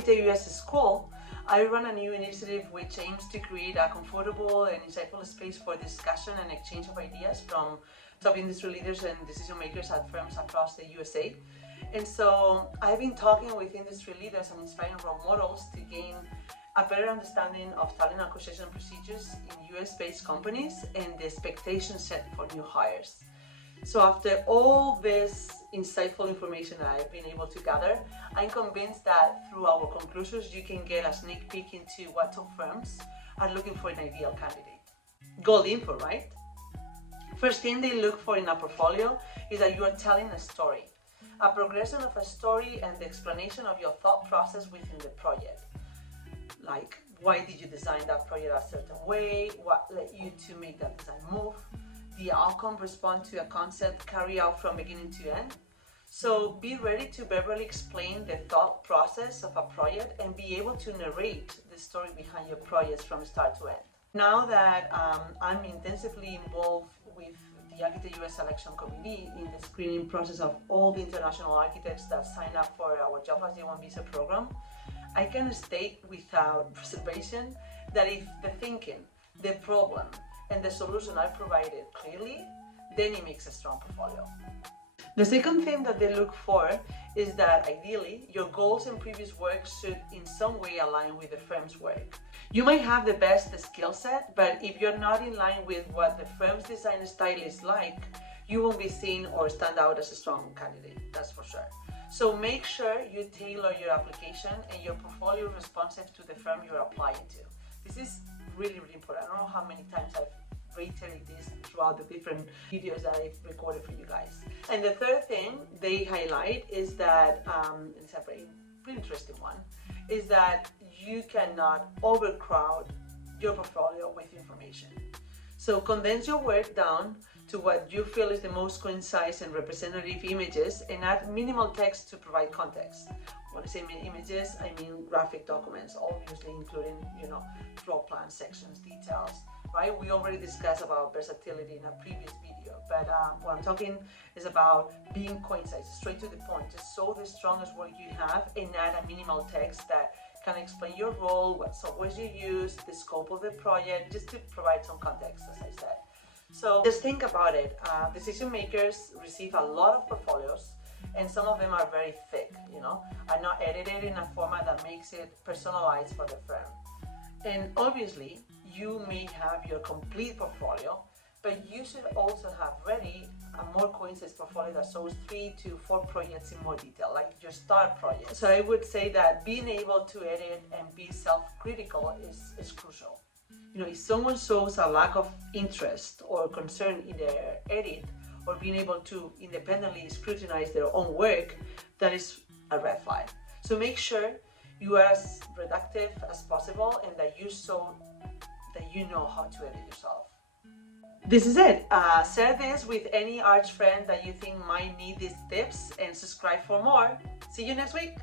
architect-usschool, I run a new initiative which aims to create a comfortable and insightful space for discussion and exchange of ideas from top industry leaders and decision makers at firms across the USA. And so I've been talking with industry leaders and inspiring role models to gain a better understanding of talent acquisition procedures in US-based companies and the expectations set for new hires. So after all this insightful information that I've been able to gather, I'm convinced that through our conclusions you can get a sneak peek into what top firms are looking for an ideal candidate. Gold info, right? First thing they look for in a portfolio is that you are telling a story. A progression of a story and the explanation of your thought process within the project. Like, why did you design that project a certain way? What led you to make that design move? The outcome respond to a concept carried out from beginning to end. So be ready to verbally explain the thought process of a project and be able to narrate the story behind your projects from start to end. Now that I'm intensively involved with the Architect US Selection Committee in the screening process of all the international architects that sign up for our Job as J1 visa program, I can state without reservation that if the thinking, the problem, and the solution are provided clearly, then it makes a strong portfolio. The second thing that they look for is that ideally your goals and previous work should in some way align with the firm's work. You might have the best skill set, but if you're not in line with what the firm's design style is like, you won't be seen or stand out as a strong candidate, that's for sure. So make sure you tailor your application and your portfolio responsive to the firm you're applying to. This is really, really important. I don't know how many times I've reiterated this throughout the different videos that I've recorded for you guys. And the third thing they highlight is that, it's a pretty interesting one, is that you cannot overcrowd your portfolio with information. So condense your work down to what you feel is the most concise and representative images and add minimal text to provide context. When I say images, I mean graphic documents, obviously including, floor plan sections, details, right? We already discussed about versatility in a previous video, but what I'm talking is about being concise, straight to the point. Just show the strongest work you have and add a minimal text that can explain your role, what software you use, the scope of the project, just to provide some context, as I said. So just think about it. Decision makers receive a lot of portfolios, and some of them are very thick, are not edited in a format that makes it personalized for the firm. And obviously, you may have your complete portfolio, but you should also have ready a more concise portfolio that shows 3 to 4 projects in more detail, like your start project. So I would say that being able to edit and be self-critical is crucial. If someone shows a lack of interest or concern in their edit or being able to independently scrutinize their own work, that is a red flag. So make sure you are as reductive as possible and that you show that you know how to edit yourself. This is it. Share this with any arch friend that you think might need these tips and subscribe for more. See you next week.